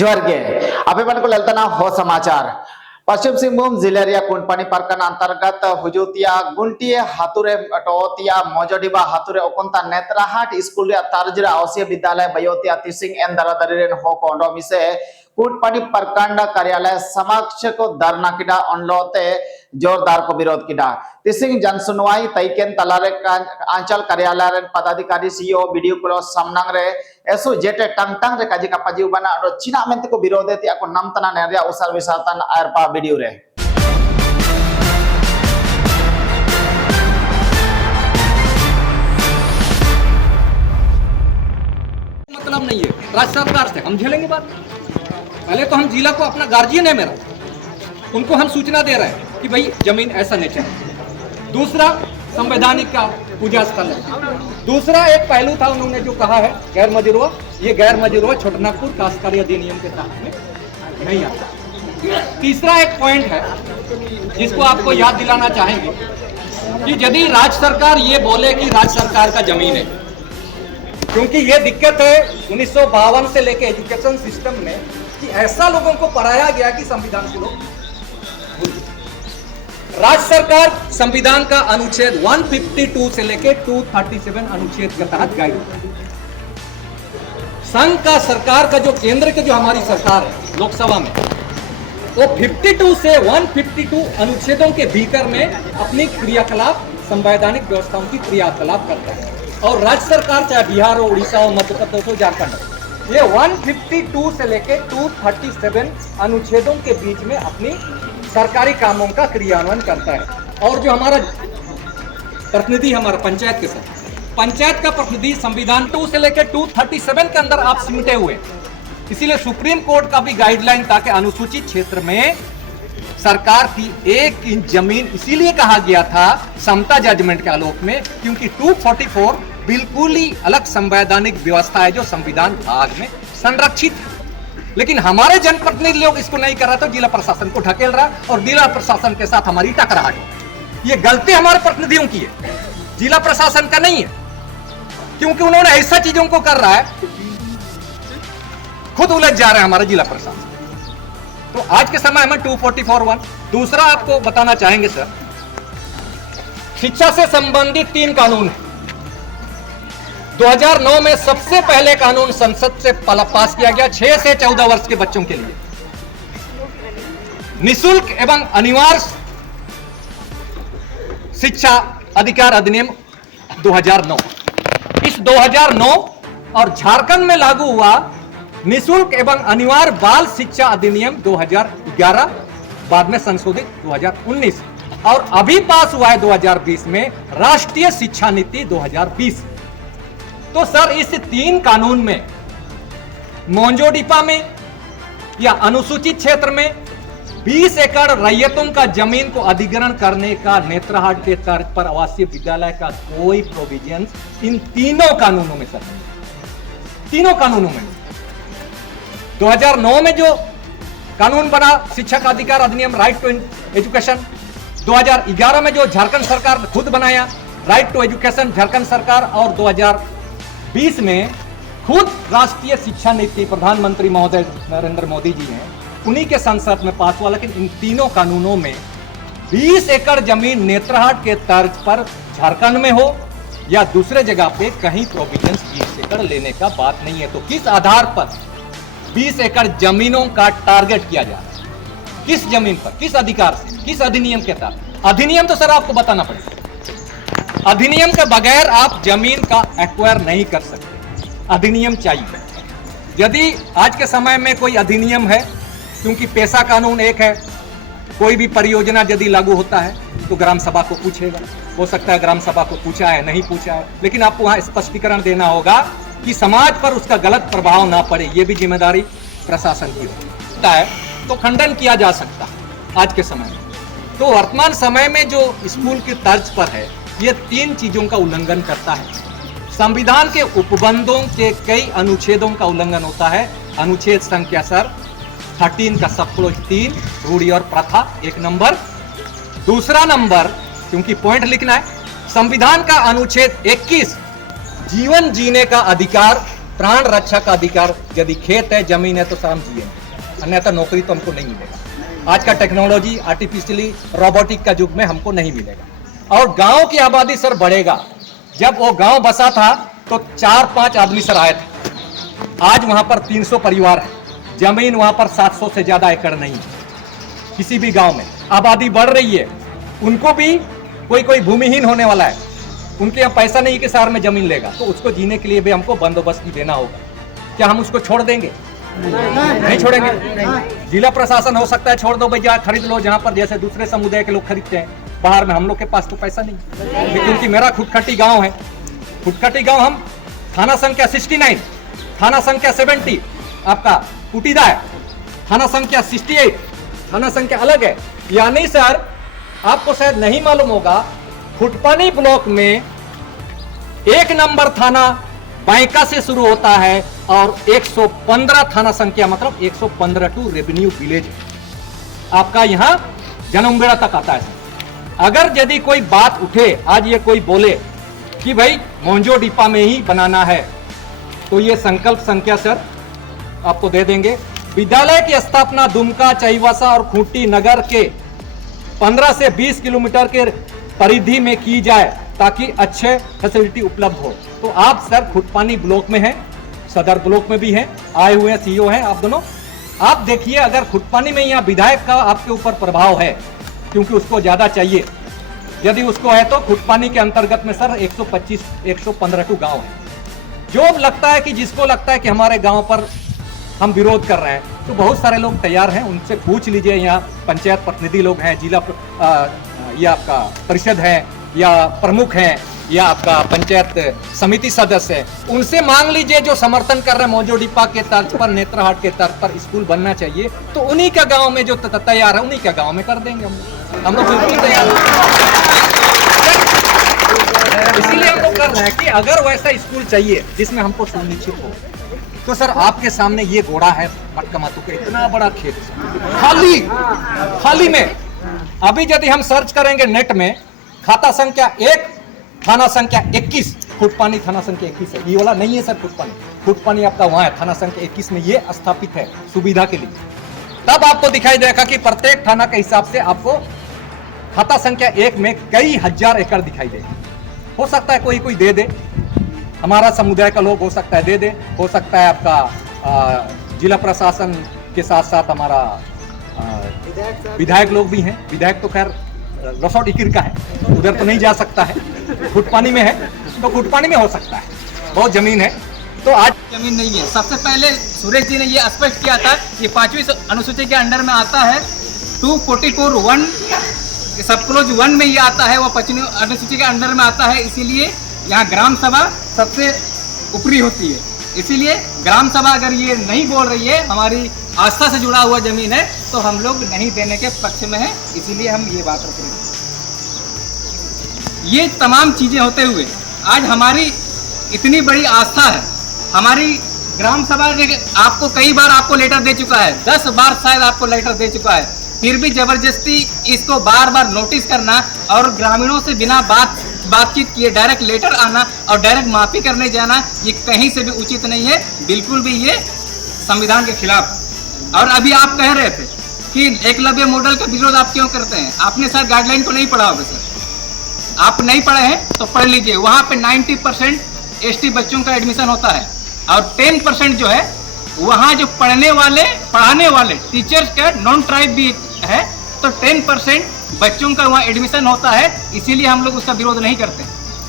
जोहार गे अबे मन को ललतना हो समाचार पश्चिम सिंहभूम जिले रे कुंडपानी परगना अंतर्गत हुजुतिया गुंटिया हातुरे टोतिया मोजोडिबा हातुरे ओकोंता नेत्राहाट स्कूल रे तारजरा आवासीय विद्यालय बयोतिया तिसिंग एन दरादरीन हो कोंडो मिसे कुंडपानी प्रखंड कार्यालय समक्ष को धरना किडा अनलोते जोरदार को विरोध किडा तिसिंग जनसुनवाई तैकेन तलारे अंचल कार्यालय रे पदाधिकारी सीईओ वीडियो को सामनांग रे एसो जेटे टंगटंग रे काजी कापाजी बना और चीना मेंते को विरोध ते को नामतना नेरिया उसार विसातन आरपा वीडियो रे मतलब नहीं है राज्य सरकार से हम झेलेंगे बात। पहले तो हम जिला को अपना गार्जियन है मेरा, उनको हम सूचना दे रहे हैं कि भाई जमीन ऐसा नहीं चाहिए। दूसरा संवैधानिक का पूजा स्थल है। दूसरा एक पहलू था उन्होंने जो कहा है गैर मजरूआ, ये गैर मजरूआ छोटानागपुर काश्तकारी अधिनियम के तहत में नहीं आता। तीसरा एक पॉइंट है जिसको आपको याद दिलाना चाहेंगे कि यदि राज्य सरकार ये बोले कि राज्य सरकार का जमीन है, क्योंकि ये दिक्कत है 1952 से लेके एजुकेशन सिस्टम में कि ऐसा लोगों को पढ़ाया गया कि संविधान के लोग राज्य सरकार संविधान का अनुच्छेद 152 से लेके 237 अनुच्छेद के तहत गाइड संघ का सरकार का जो केंद्र के जो हमारी सरकार है लोकसभा में वो 52 से 152 अनुच्छेदों के भीतर में अपनी क्रियाकलाप संवैधानिक व्यवस्थाओं की क्रियाकलाप करता है। और राज्य सरकार चाहे बिहार हो, उड़ीसा हो, मध्य प्रदेश हो, झारखंड हो, ये 152 से लेके 237 अनुच्छेदों के बीच में अपनी सरकारी कामों का क्रियान्वयन करता है। और जो हमारा प्रतिनिधि हमारा पंचायत के साथ पंचायत का प्रतिनिधि संविधान 2 से लेकर 237 के अंदर आप सिमटे हुए, इसीलिए सुप्रीम कोर्ट का भी गाइडलाइन था कि अनुसूचित क्षेत्र में सरकार की 1 इंच जमीन इसीलिए कहा गया था समता जजमेंट के आलोक में, क्योंकि 244 बिल्कुल ही अलग संवैधानिक व्यवस्था है जो संविधान भाग में संरक्षित है। लेकिन हमारे जनप्रतिनिधि लोग इसको नहीं कर रहा तो जिला प्रशासन को ढकेल रहा और जिला प्रशासन के साथ हमारी टकराहट है। ये गलती हमारे प्रतिनिधियों की है, जिला प्रशासन का नहीं है, क्योंकि उन्होंने ऐसा चीजों को कर रहा है, खुद उलझ जा रहे हैं हमारा जिला प्रशासन। तो आज के समय में 244(1) दूसरा आपको बताना चाहेंगे सर, शिक्षा से संबंधित 3 कानून है। 2009 में सबसे पहले कानून संसद से पास किया गया 6 से 14 वर्ष के बच्चों के लिए निःशुल्क एवं अनिवार्य शिक्षा अधिकार अधिनियम 2009। इस 2009 और झारखंड में लागू हुआ निःशुल्क एवं अनिवार्य बाल शिक्षा अधिनियम 2011, बाद में संशोधित 2019 और अभी पास हुआ है 2020 में राष्ट्रीय शिक्षा नीति 2020। तो सर इस 3 कानून में मोंजोडिपा में या अनुसूचित क्षेत्र में 20 एकड़ रैयतों का जमीन को अधिग्रहण करने का नेत्राहाट के तर्ज पर आवासीय विद्यालय का कोई प्रोविजन इन 3 कानूनों में सर, 3 कानूनों में 2009 में जो कानून बना शिक्षा का अधिकार अधिनियम राइट टू एजुकेशन, 2011 में जो झारखंड सरकार खुद बनाया राइट टू एजुकेशन झारखंड सरकार, और 2020 में खुद राष्ट्रीय शिक्षा नीति प्रधानमंत्री महोदय नरेंद्र मोदी जी हैं, उन्हीं के संसद में पास हुआ। लेकिन इन 3 कानूनों में 20 एकड़ जमीन नेत्राहाट के तर्ज पर झारखंड में हो या दूसरे जगह पे कहीं प्रोविजन 20 एकड़ लेने का बात नहीं है। तो किस आधार पर 20 एकड़ जमीनों का टारगेट किया जा रहा है? किस जमीन पर, किस अधिकार से, किस अधिनियम के तहत? अधिनियम तो सर आपको बताना पड़ेगा, अधिनियम के बगैर आप जमीन का एक्वायर नहीं कर सकते, अधिनियम चाहिए। यदि आज के समय में कोई अधिनियम है, क्योंकि पेशा कानून एक है, कोई भी परियोजना यदि लागू होता है तो ग्राम सभा को पूछेगा, हो सकता है ग्राम सभा को पूछा है, नहीं पूछा है, लेकिन आपको वहां स्पष्टीकरण देना होगा कि समाज पर उसका गलत प्रभाव ना पड़े, ये भी जिम्मेदारी प्रशासन की होता है, तो खंडन किया जा सकता है आज के समय में। तो वर्तमान समय में जो स्कूल की तर्ज पर है ये 3 चीजों का उल्लंघन करता है। संविधान के उपबंधों के कई अनुच्छेदों का उल्लंघन होता है। अनुच्छेद संख्या सर 13 का सब 3 रूढ़ी और प्रथा 1 नंबर। दूसरा नंबर, क्योंकि पॉइंट लिखना है, संविधान का अनुच्छेद 21 जीवन जीने का अधिकार प्राण रक्षा का अधिकार, यदि खेत है जमीन है तो सर हम जिएंगे, अन्यथा नौकरी तो हमको नहीं मिलेगा। आज का टेक्नोलॉजी आर्टिफिशियली रोबोटिक का युग में हमको नहीं मिलेगा। और गांव की आबादी सर बढ़ेगा। जब वो गांव बसा था तो 4-5 आदमी सर आए थे, आज वहां पर 300 परिवार है। जमीन वहां पर 700 से ज्यादा एकड़ नहीं है। किसी भी गांव में आबादी बढ़ रही है, उनको भी कोई भूमिहीन होने वाला है, उनके यहाँ पैसा नहीं कि शहर में जमीन लेगा, तो उसको जीने के लिए भी हमको बंदोबस्त भी देना होगा। क्या हम उसको छोड़ देंगे? नहीं छोड़ेंगे। जिला प्रशासन हो सकता है छोड़ दो भाई, खरीद लो, जहां पर जैसे दूसरे समुदाय के लोग खरीदते हैं बाहर में, हम लोग के पास तो पैसा नहीं। क्योंकि मेरा खुटखटी गांव है, खुटखटी गांव हम थाना संख्या 69, थाना संख्या 70 आपका कुटीदा है, थाना संख्या 68, थाना संख्या अलग है। यानी सर आपको शायद नहीं मालूम होगा, खुटपानी ब्लॉक में 1 नंबर थाना बैंका से शुरू होता है और 115 थाना संख्या, मतलब 115 टू रेवेन्यू विलेज आपका यहां जनमबेड़ा तक आता है। अगर यदि कोई बात उठे, आज ये कोई बोले कि भाई मोहनजो डिपा में ही बनाना है, तो ये संकल्प संख्या सर आपको दे देंगे। विद्यालय की स्थापना दुमका, चाईबासा और खूंटी नगर के 15 से 20 किलोमीटर के परिधि में की जाए ताकि अच्छे फैसिलिटी उपलब्ध हो। तो आप सर खुटपानी ब्लॉक में हैं, सदर ब्लॉक में भी हैं, आए हुए हैं, सीईओ हैं आप दोनों। आप देखिए अगर खुटपानी में यहाँ विधायक का आपके ऊपर प्रभाव है, क्योंकि उसको ज्यादा चाहिए, यदि उसको है तो खुटपानी के अंतर्गत में सर 125-115 टू गाँव है। जो लगता है कि जिसको लगता है कि हमारे गाँव पर हम विरोध कर रहे हैं, तो बहुत सारे लोग तैयार हैं, उनसे पूछ लीजिए। यहाँ पंचायत प्रतिनिधि लोग हैं, जिला या आपका परिषद है, या प्रमुख हैं, या आपका पंचायत समिति सदस्य है, उनसे मांग लीजिए जो समर्थन कर रहे हैं मोहनजो डिपा के तर्ज पर, नेत्रहाट के तर्ज पर स्कूल बनना चाहिए, तो उन्हीं का गांव में जो तैयार है, उन्हीं का गांव में कर देंगे हम लोग बिल्कुल तैयार हैं। इसीलिए हम लोग कर रहे हैं कि अगर वैसा स्कूल चाहिए जिसमें हमको सुनिश्चित हो, तो सर आपके सामने ये घोड़ा है मटकामातू का, इतना बड़ा खेत खाली में। अभी यदि हम सर्च करेंगे नेट में, खाता संख्या 1, थाना संख्या 21, खुटपानी थाना संख्या 21 है, ये वाला नहीं है सर खुटपानी। खुटपानी आपका वहां है, थाना संख्या 21 में ये स्थापित है सुविधा के लिए। तब आपको दिखाई देगा कि प्रत्येक थाना के हिसाब से आपको खाता संख्या 1 में कई हजार एकड़ दिखाई देगा। हो सकता है कोई दे दे, हमारा समुदाय का लोग हो सकता है दे, हो सकता है आपका जिला प्रशासन के साथ साथ हमारा विधायक लोग भी हैं। विधायक तो खैर रसौट इकिर का है, उधर तो नहीं जा सकता है, खुटपानी में है, तो खुटपानी में हो सकता है, बहुत जमीन है। तो आज जमीन नहीं है। सबसे पहले सुरेश जी ने ये स्पष्ट किया था, ये 5वीं अनुसूची के अंडर में आता है, 244(1) सब क्लोज 1 में ये आता है, वो 25वीं अनुसूची के अंडर में आता है। इसीलिए यहाँ ग्राम सभा सबसे ऊपरी होती है। इसीलिए ग्राम सभा अगर ये नहीं बोल रही है, हमारी आस्था से जुड़ा हुआ जमीन है, तो हम लोग नहीं देने के पक्ष में हैं। इसीलिए हम ये बात रख रहे हैं। ये तमाम चीजें होते हुए आज हमारी इतनी बड़ी आस्था है, हमारी ग्राम सभा ने आपको कई बार आपको लेटर दे चुका है, 10 बार शायद आपको लेटर दे चुका है, फिर भी जबरदस्ती इसको बार बार नोटिस करना और ग्रामीणों से बिना बातचीत किए डायरेक्ट लेटर आना और डायरेक्ट माफी करने जाना, ये कहीं से भी उचित नहीं है, बिल्कुल भी ये संविधान के खिलाफ। और अभी आप कह रहे थे कि एकलव्य मॉडल का विरोध आप क्यों करते हैं? आपने शायद गाइडलाइन को नहीं पढ़ा होगा सर, आप नहीं पढ़े हैं तो पढ़ लीजिए। वहाँ पे 90% ST बच्चों का एडमिशन होता है और 10% जो है वहाँ जो पढ़ाने वाले टीचर्स का नॉन ट्राइब भी है, तो 10% बच्चों का वहाँ एडमिशन होता है। इसीलिए हम लोग उसका विरोध नहीं करते।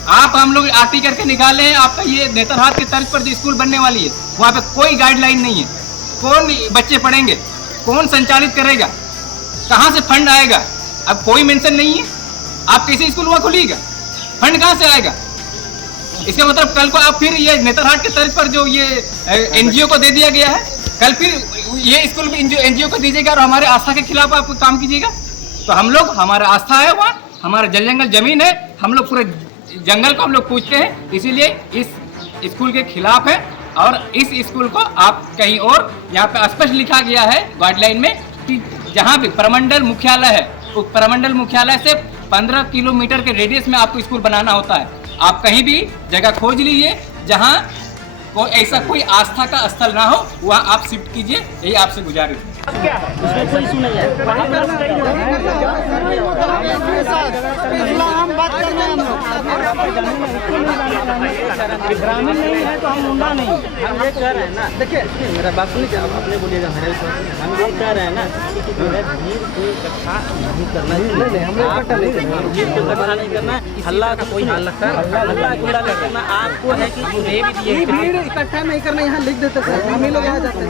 आप हम लोग आरटी करके निकाले हैं, आपका ये नेतरहाट के तर्ज पर जो स्कूल बनने वाली है, वहाँ पे कोई गाइडलाइन नहीं है। कौन बच्चे पढ़ेंगे, कौन संचालित करेगा, कहाँ से फंड आएगा, अब कोई मेंशन नहीं है। आप कैसे स्कूल वहाँ खोलिएगा, फंड कहाँ से आएगा? इसका मतलब कल को आप फिर ये नेतरहाट के तर्ज पर जो ये NGO को दे दिया गया है, कल फिर ये स्कूल भी NGO को दीजिएगा और हमारे आस्था के खिलाफ आप काम कीजिएगा। तो हम लोग, हमारा आस्था है वहाँ, हमारा जंगल जमीन है, हम लोग पूरे जंगल को हम लोग पूछते हैं, इसीलिए इस स्कूल के खिलाफ है। और इस स्कूल को आप कहीं और, यहाँ पे स्पष्ट लिखा गया है गाइडलाइन में कि जहाँ भी प्रमंडल मुख्यालय है, उस प्रमंडल मुख्यालय से 15 किलोमीटर के रेडियस में आपको स्कूल बनाना होता है। आप कहीं भी जगह खोज लीजिए जहाँ कोई ऐसा कोई आस्था का स्थल ना हो, वहाँ आप शिफ्ट कीजिए, यही आपसे गुजारिश है। हम बात कर रहे हैं, ग्रामीण नहीं है तो हम मुंडा नहीं। हम ये कह रहे हैं ना, देखिए मेरा बात सुनिए, आप अपने बोलिएगा मेरे, हम ये कह रहे हैं ना कि जो है भीड़ को इकट्ठा नहीं करना चाहिए, हम इकट्ठा नहीं करना, भीड़ को इकट्ठा नहीं करना, हल्ला का कोई हाल लगता है, हल्ला गुल्ला नहीं करना। आपको है कि भीड़ इकट्ठा नहीं करना, यहाँ लिख देते सर, हम ही लोग यहाँ जाते हैं।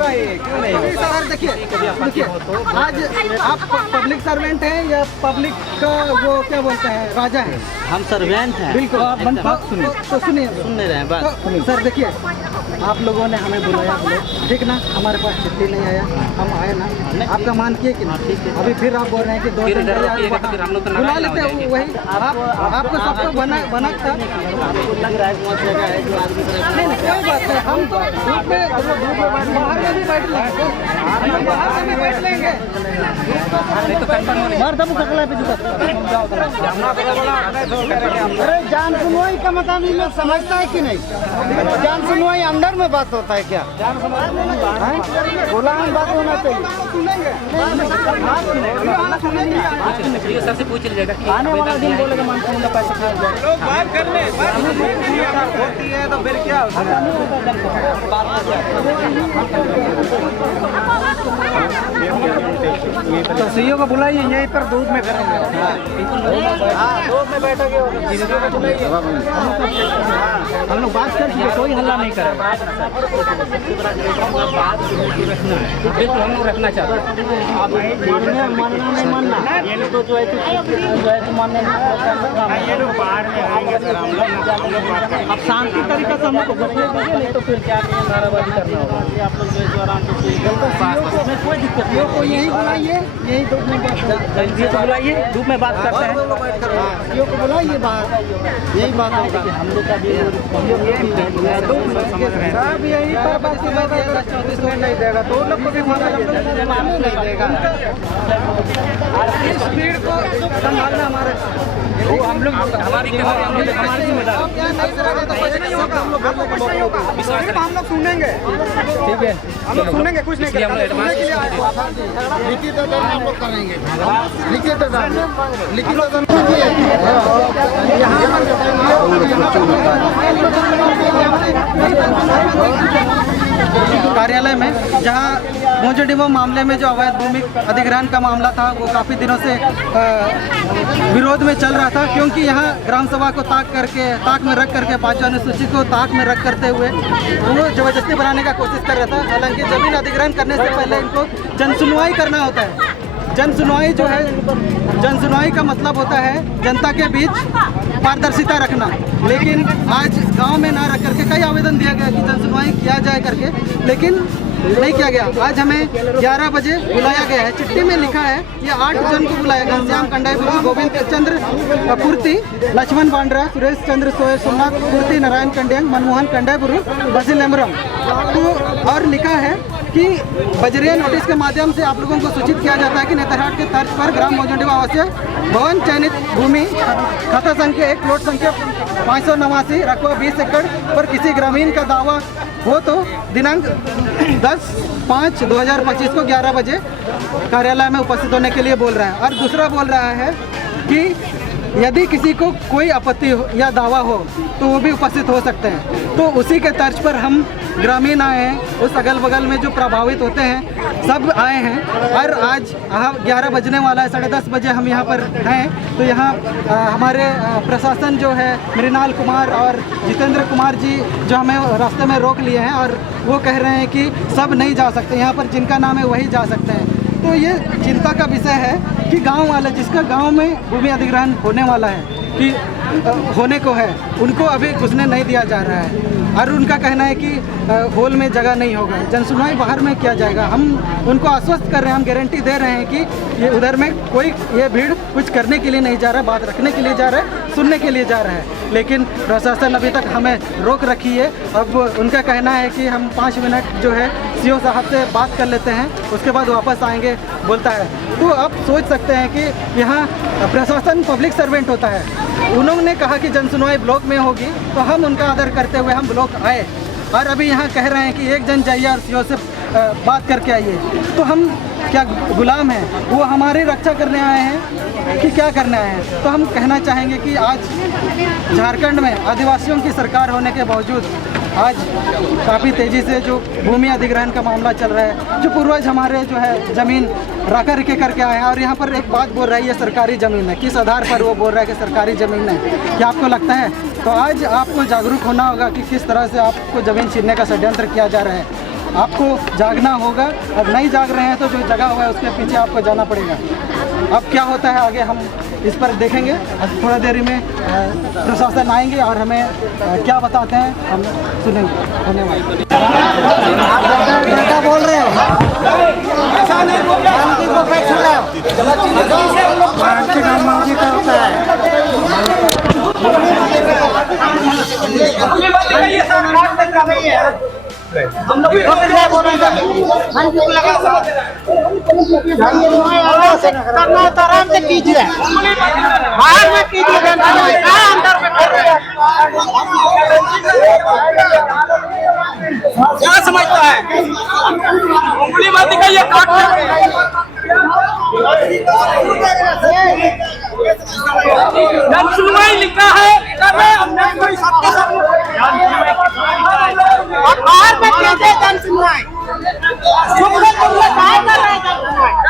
सर देखिए आज आप पब्लिक सर्वेंट हैं या पब्लिक का वो क्या बोलते हैं राजा है? हम सर्वेंट हैं। बिल्कुल, तो सुनिए, सुन नहीं रहे हैं बात। तो, सर देखिए, आप लोगों ने हमें बुलाया, ठीक ना, हमारे पास छुट्टी नहीं आया, हम आए ना, आपका मान किए कि नहीं? अभी फिर आप बोल रहे हैं कि 2 दिन बुला लेते हैं, वही आपको सबको बना था। आपको लग रहा है कोई बात नहीं, हम तो धूप में बाहर में भी बैठ लेंगे, हम लोग बाहर में भी बैठ लेंगे। अरे जान सुनवाई का मतलब ये लोग समझता है कि नहीं? जान सुनवाई अंदर में बात होता है क्या? खुला में बात होना चाहिए। सुनेंगे सर से पूछ लीजिएगा, आने वाला दिन बोलेगा मानसून का पैसा लोग बात कर ले, होती है तो फिर क्या होता है? तो सीईओ को बुलाइए, यहीं पर धूप में करेंगे। धूप में बैठोगे, हम लोग बात करके कोई हल्ला नहीं करें। बिल्कुल हम लोग रखना चाहते हैं, मानना नहीं मानना, ये तो जो है मानने अब शांति तरीका से हम लोग बचने देंगे, नहीं तो फिर क्या नाराबाजी करना होगा। आप लोग जो आराम से कोई दिक्कत नहीं, को यही बुलाइए, यही धूप में बुलाइए, धूप में बात करते हैं, यो को बुलाइए बाहर, यही बात होगा। हम लोग का भी सब यही पर बात 34 में नहीं देगा, तो लोग को भी नहीं देगा। इस भीड़ को संभालना हमारे, हम लोग हमारी जिम्मेदारी, हम लोग सुनेंगे, ठीक है, हम लोग सुनेंगे, कुछ नहीं करेंगे, लिखित हम लोग करेंगे, लिखित कार्यालय में, जहां मोजोडिबो मामले में जो अवैध भूमि अधिग्रहण का मामला था, वो काफ़ी दिनों से विरोध में चल रहा था, क्योंकि यहाँ ग्राम सभा को ताक में रख करके 5 अनुसूची को ताक में रख करते हुए वो जबरदस्ती बनाने का कोशिश कर रहा था। हालांकि जमीन अधिग्रहण करने से पहले इनको जन सुनवाई करना होता है। जन सुनवाई जो है, जन सुनवाई का मतलब होता है जनता के बीच पारदर्शिता रखना, लेकिन आज गांव में ना रख करके कई आवेदन दिया गया कि जन सुनवाई किया जाए करके, लेकिन नहीं किया गया। आज हमें 11 बजे बुलाया गया है, चिट्ठी में लिखा है ये 8 जन को बुलाया गया, घनश्याम कंडाईपुरी, गोविंद चंद्र पूर्ति, लक्ष्मण बांड्रा, सुरेश चंद्र सोय, सोमनाथ पूर्ति, नारायण कंडियंग, मनमोहन कंडाईपुरी, बसिल एमरम। तो और लिखा है कि बजरिया नोटिस के माध्यम से आप लोगों को सूचित किया जाता है कि नेतरहाट के तर्ज पर ग्राम मोजोडिबो आवासीय भवन चयनित भूमि खाता संख्या 1 प्लॉट संख्या 589 रकबा 20 एकड़ पर किसी ग्रामीण का दावा हो तो दिनांक 10/5/2025 को 11 बजे कार्यालय में उपस्थित होने के लिए बोल रहा है। और दूसरा बोल रहा है कि यदि किसी को कोई आपत्ति या दावा हो तो वो भी उपस्थित हो सकते हैं। तो उसी के तर्ज पर हम ग्रामीण आए हैं, उस अगल बगल में जो प्रभावित होते हैं सब आए हैं। और आज 11 बजने वाला है, 10:30 बजे हम यहाँ पर हैं। तो यहाँ हमारे प्रशासन जो है, मृणाल कुमार और जितेंद्र कुमार जी जो हमें रास्ते में रोक लिए हैं, और वो कह रहे हैं कि सब नहीं जा सकते, यहाँ पर जिनका नाम है वही जा सकते हैं। तो ये चिंता का विषय है कि गांव वाले, जिसका गांव में भूमि अधिग्रहण होने वाला है, कि होने को है, उनको अभी घुसने नहीं दिया जा रहा है। और उनका कहना है कि हॉल में जगह नहीं होगा, जनसुनवाई बाहर में किया जाएगा। हम उनको आश्वस्त कर रहे हैं, हम गारंटी दे रहे हैं कि ये उधर में कोई ये भीड़ कुछ करने के लिए नहीं जा रहा है, बात रखने के लिए जा रहा है। सुनने के लिए जा रहे हैं, लेकिन प्रशासन अभी तक हमें रोक रखी है। अब उनका कहना है कि हम 5 मिनट जो है सीओ साहब से बात कर लेते हैं, उसके बाद वापस आएंगे बोलता है। तो आप सोच सकते हैं कि यहाँ प्रशासन पब्लिक सर्वेंट होता है। उन्होंने कहा कि जनसुनवाई ब्लॉक में होगी, तो हम उनका आदर करते हुए हम ब्लॉक आए, और अभी यहाँ कह रहे हैं कि एक जन जाइए और सीओ से बात करके आइए। तो हम क्या गुलाम हैं? वो हमारी रक्षा करने आए हैं कि क्या करने आए हैं? तो हम कहना चाहेंगे कि आज झारखंड में आदिवासियों की सरकार होने के बावजूद आज काफ़ी तेज़ी से जो भूमि अधिग्रहण का मामला चल रहा है, जो पूर्वज हमारे जो है ज़मीन राखा रिके करके आए हैं, और यहाँ पर एक बात बोल रहा है ये सरकारी ज़मीन है। किस आधार पर वो बोल रहा है कि सरकारी ज़मीन है? क्या आपको लगता है? तो आज आपको जागरूक होना होगा कि किस तरह से आपको ज़मीन छीनने का षड्यंत्र किया जा रहा है। आपको जागना होगा, और नहीं जाग रहे हैं तो जो जगह हुआ है उसके पीछे आपको जाना पड़ेगा। अब क्या होता है आगे हम इस पर देखेंगे। अब थोड़ा देरी में प्रशासन आएंगे और हमें क्या बताते हैं हम सुनेंगे। धन्यवाद। क्या बोल रहे हो? करना तो आराम से कीजिए, बाहर में कीजिए, अंदर में कर रहे हैं। क्या समझता है? उंगली मत दिखाइए, जनसुनवाई लिखा है, कर रहे हमने कोई बाहर में कीजिए जनसुनवाई। बाहर कर रहे हैं जनसुनवाई।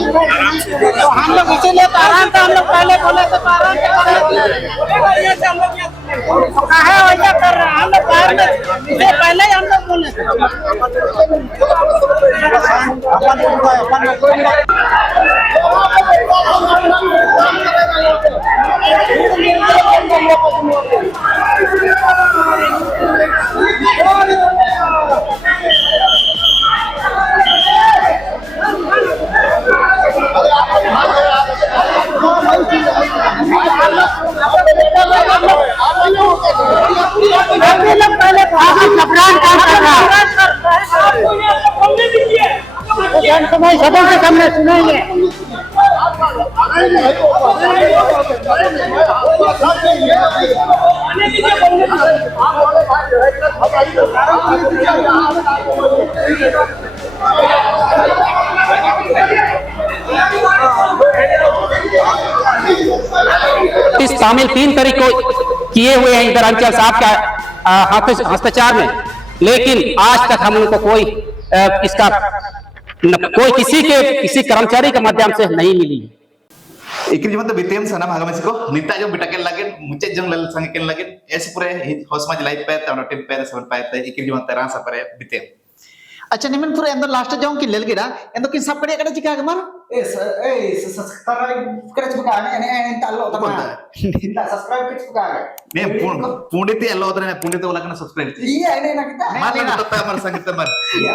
हम तो हम लोग इसीलिए तो आराम से, हम लोग पहले बोले तो आराम से कहा वैसा कर रहे हैं हम लोग। बाहर में इससे पहले ही हम लोग बोले समय सबों के सामने सुनेंगे। इस शामिल 3 तारीख को किए हुए हैं इधर अंचल साहब का हस्ताक्षर में, लेकिन आज तक हम उनको कोई इसका कोई किसी कर्मचारी के माध्यम से नहीं मिली। इक्री जीवन तो बीतेम सना भागमसी को निता जो बिटा के लगे मुझे जंग लल संग के लगे ऐसे पूरे होसमाज लाइफ पे तनो टिम पे समन पाए थे इक्री जीवन तेरा सपरे बीतेम। अच्छा निमन पूरे अंदर लास्ट जाऊं कि लेल गिरा एंदो किन सब कड़े कड़े चिका गमर ए सब्सक्राइब करे चुका है ने तालो तमा इंता सब्सक्राइब करे चुका है ने पुंडित एल्लो उतरे पुंडित वाला कने subscribe iya ini nak kita माने ना तत्ता मर संगीत मर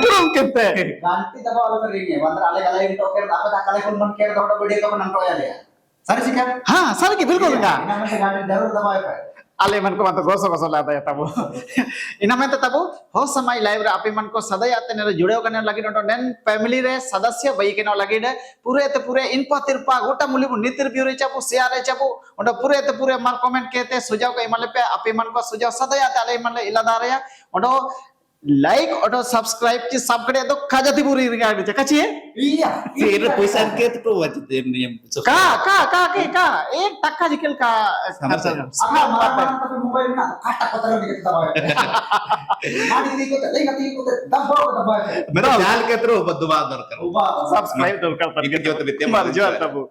तुम कहते ganti daba वाला कर रही है वंदर आले गले इन टोकर दापे दाकले कोन मन केर दोड़ बड़ी तो नंटो या ले सारी सिका हां सारी की बिल्कुल का ina में ganti जरूर दबाए पे आले मन को मत गोसो गोसो लाता है तब इना में तो तब हो समय लाइव रे आपे मन को सदा आते ने जुड़े कने लगी नोटो नेन फैमिली रे सदस्य बई के न लगी दे पूरे ते पूरे इनपा तिरपा गोटा मुली नितिर बियो रे चापू शेयर रे चापू ओंडा पूरे ते पूरे मार कमेंट कहते सुझाव के इमले पे आपे मन को सुझाव सदा आते आले इमले इलादा रे ओंडो लाइक और सब्सक्राइब की सब कड़े तो खाजाती पूरी रिगार्ड चे कची है iya फिर पैसा के तो वजह नियम का 1 टक्का जिकल का खर्चा apa marah tapi mobile na kata kata dikit dबाए मानी दी को ले गति को दबाए मेरा ख्याल के तो बदवा दर कर ubah सब्सक्राइब दर कर इनके जो तो वित्तीय मर जाता वो